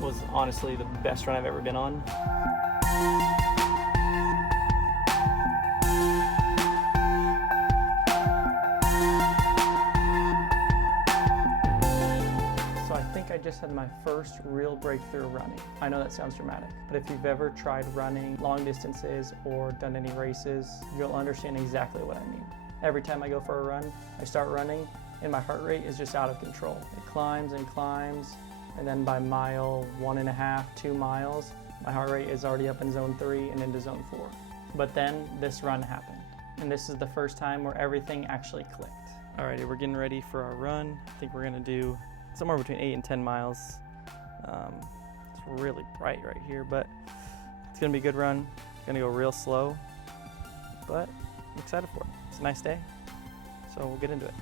was honestly the best run I've ever been on. So I think I just had my first real breakthrough running. I know that sounds dramatic, but if you've ever tried running long distances or done any races, you'll understand exactly what I mean. Every time I go for a run, I start running and my heart rate is just out of control. It climbs and climbs, and then by mile 1.5, 2 miles, my heart rate is already up in zone 3 and into zone 4. But then this run happened, and this is the first time where everything actually clicked. Alrighty, we're getting ready for our run. I think we're gonna do somewhere between 8 and 10 miles. It's really bright right here, but it's gonna be a good run. It's gonna go real slow, but I'm excited for it. It's a nice day, so we'll get into it.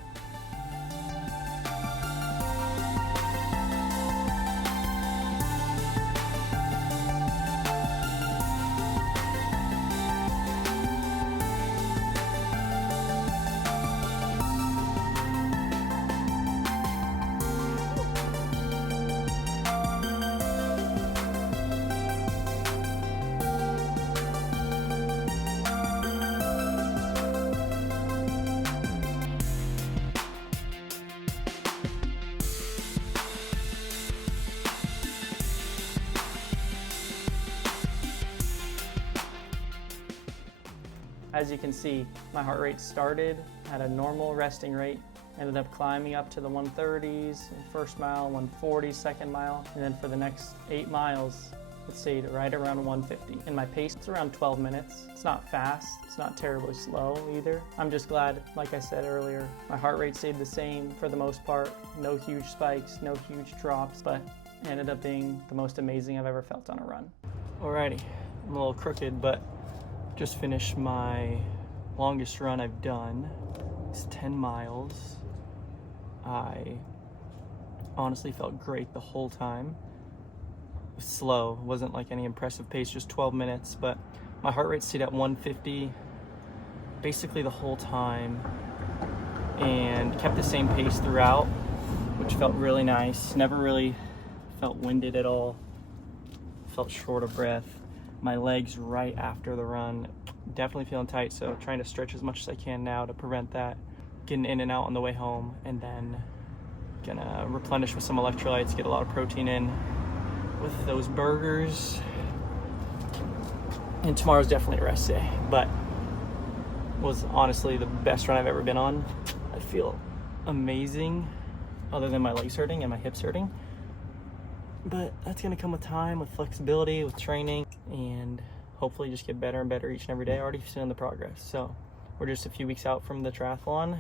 As you can see, my heart rate started at a normal resting rate, ended up climbing up to the 130s, first mile, 140, second mile, and then for the next 8 miles, it stayed right around 150. And my pace is around 12 minutes. It's not fast, it's not terribly slow either. I'm just glad, like I said earlier, my heart rate stayed the same for the most part. No huge spikes, no huge drops, but it ended up being the most amazing I've ever felt on a run. Alrighty, I'm a little crooked, but just finished my longest run I've done. It's 10 miles. I honestly felt great the whole time. It was slow, it wasn't like any impressive pace, just 12 minutes, but my heart rate stayed at 150 basically the whole time and kept the same pace throughout, which felt really nice. Never really felt winded at all. Felt short of breath. My legs right after the run, definitely feeling tight, so trying to stretch as much as I can now to prevent that. Getting in and out on the way home, and then gonna replenish with some electrolytes, get a lot of protein in with those burgers. And tomorrow's definitely a rest day, but was honestly the best run I've ever been on. I feel amazing, other than my legs hurting and my hips hurting. But that's gonna come with time, with flexibility, with training, and hopefully just get better and better each and every day. Already seeing the progress. So we're just a few weeks out from the triathlon,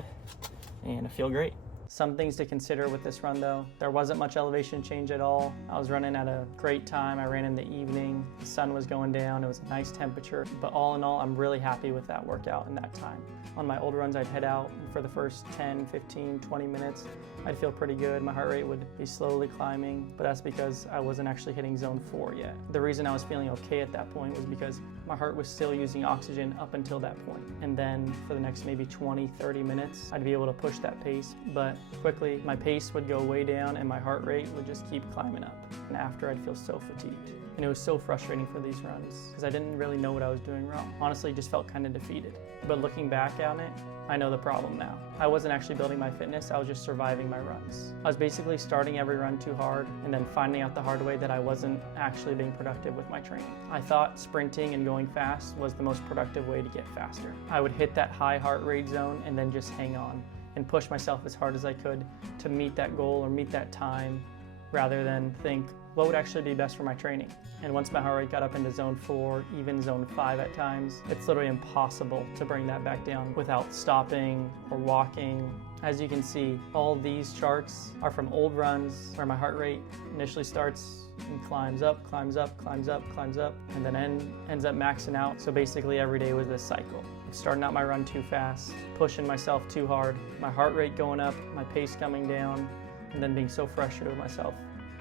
and I feel great. Some things to consider with this run though. There wasn't much elevation change at all. I was running at a great time. I ran in the evening. The sun was going down. It was a nice temperature. But all in all, I'm really happy with that workout and that time. On my old runs, I'd head out for the first 10, 15, 20 minutes. I'd feel pretty good. My heart rate would be slowly climbing, but that's because I wasn't actually hitting zone 4 yet. The reason I was feeling okay at that point was because my heart was still using oxygen up until that point. And then for the next maybe 20, 30 minutes, I'd be able to push that pace. But quickly, my pace would go way down and my heart rate would just keep climbing up. And after, I'd feel so fatigued. And it was so frustrating for these runs because I didn't really know what I was doing wrong. Honestly, just felt kind of defeated. But looking back on it, I know the problem now. I wasn't actually building my fitness, I was just surviving my runs. I was basically starting every run too hard and then finding out the hard way that I wasn't actually being productive with my training. I thought sprinting and going fast was the most productive way to get faster. I would hit that high heart rate zone and then just hang on and push myself as hard as I could to meet that goal or meet that time, rather than think, what would actually be best for my training? And once my heart rate got up into zone 4, even zone 5 at times, it's literally impossible to bring that back down without stopping or walking. As you can see, all these charts are from old runs where my heart rate initially starts and climbs up, climbs up, climbs up, climbs up, and then ends up maxing out. So basically every day was this cycle. Starting out my run too fast, pushing myself too hard, my heart rate going up, my pace coming down, and then being so frustrated with myself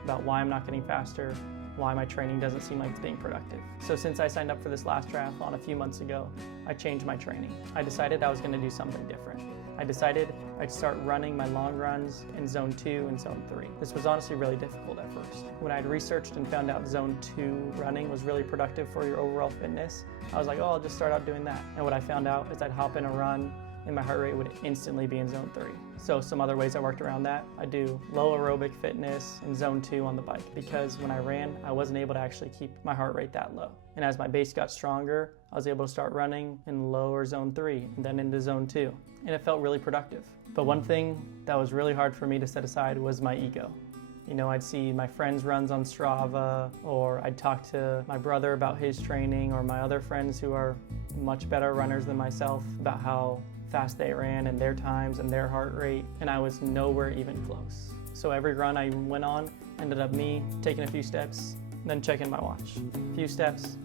about why I'm not getting faster, why my training doesn't seem like it's being productive. So since I signed up for this last triathlon a few months ago, I changed my training. I decided I was gonna do something different. I decided I'd start running my long runs in zone 2 and zone 3. This was honestly really difficult at first. When I'd researched and found out zone 2 running was really productive for your overall fitness, I was like, oh, I'll just start out doing that. And what I found out is I'd hop in a run and my heart rate would instantly be in zone 3. So some other ways I worked around that, I do low aerobic fitness in zone 2 on the bike, because when I ran, I wasn't able to actually keep my heart rate that low. And as my base got stronger, I was able to start running in lower zone 3 and then into zone 2. And it felt really productive. But one thing that was really hard for me to set aside was my ego. You know, I'd see my friends' runs on Strava, or I'd talk to my brother about his training, or my other friends who are much better runners than myself about how fast they ran and their times and their heart rate, and I was nowhere even close. So every run I went on ended up me taking a few steps, then checking my watch. A few steps,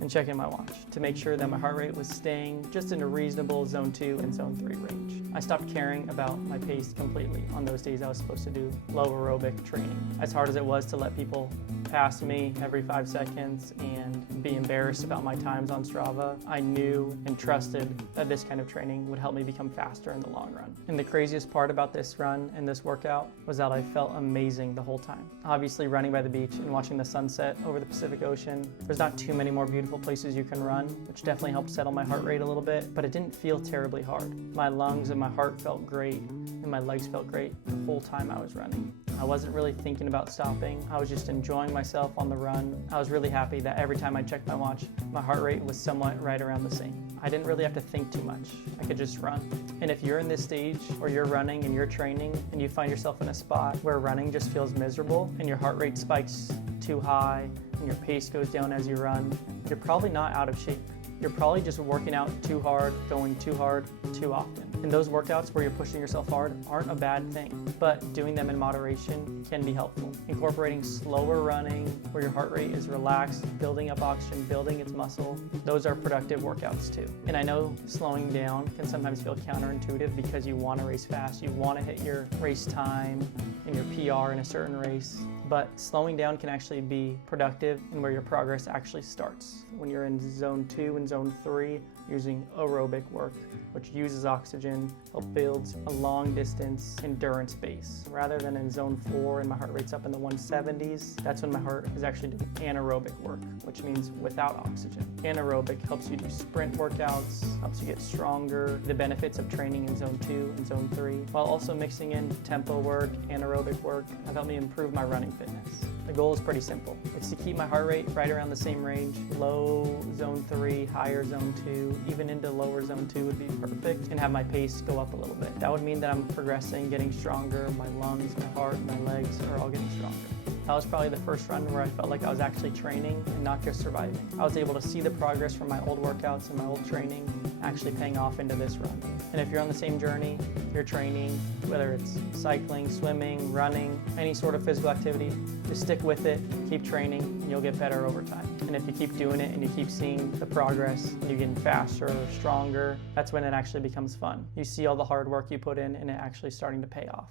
and checking my watch to make sure that my heart rate was staying just in a reasonable zone 2 and zone 3 range. I stopped caring about my pace completely on those days I was supposed to do low aerobic training. As hard as it was to let people pass me every 5 seconds and be embarrassed about my times on Strava, I knew and trusted that this kind of training would help me become faster in the long run. And the craziest part about this run and this workout was that I felt amazing the whole time. Obviously, running by the beach and watching the sunset over the Pacific Ocean, there's not too many more beautiful places you can run, which definitely helped settle my heart rate a little bit, but it didn't feel terribly hard. My lungs and my heart felt great, and my legs felt great the whole time I was running. I wasn't really thinking about stopping. I was just enjoying myself on the run. I was really happy that every time I checked my watch, my heart rate was somewhat right around the same. I didn't really have to think too much. I could just run. And if you're in this stage, or you're running and you're training, and you find yourself in a spot where running just feels miserable, and your heart rate spikes too high, and your pace goes down as you run, you're probably not out of shape. You're probably just working out too hard, going too hard, too often. And those workouts where you're pushing yourself hard aren't a bad thing, but doing them in moderation can be helpful. Incorporating slower running, where your heart rate is relaxed, building up oxygen, building its muscle, those are productive workouts too. And I know slowing down can sometimes feel counterintuitive because you want to race fast, you want to hit your race time and your PR in a certain race, but slowing down can actually be productive and where your progress actually starts. When you're in zone 2 and zone 3, using aerobic work, which uses oxygen, builds a long distance endurance base. Rather than in zone 4 and my heart rate's up in the 170s, that's when my heart is actually doing anaerobic work, which means without oxygen. Anaerobic helps you do sprint workouts, helps you get stronger, the benefits of training in zone 2 and zone 3, while also mixing in tempo work, anaerobic work, have helped me improve my running fitness. The goal is pretty simple. It's to keep my heart rate right around the same range, low zone 3, higher zone 2, even into lower zone 2 would be perfect, and have my pace go up a little bit. That would mean that I'm progressing, getting stronger, my lungs, my heart, my legs are all getting stronger. That was probably the first run where I felt like I was actually training and not just surviving. I was able to see the progress from my old workouts and my old training actually paying off into this run. And if you're on the same journey, you're training, whether it's cycling, swimming, running, any sort of physical activity, just stick with it, keep training, and you'll get better over time. And if you keep doing it and you keep seeing the progress and you're getting faster or stronger, that's when it actually becomes fun. You see all the hard work you put in and it actually starting to pay off.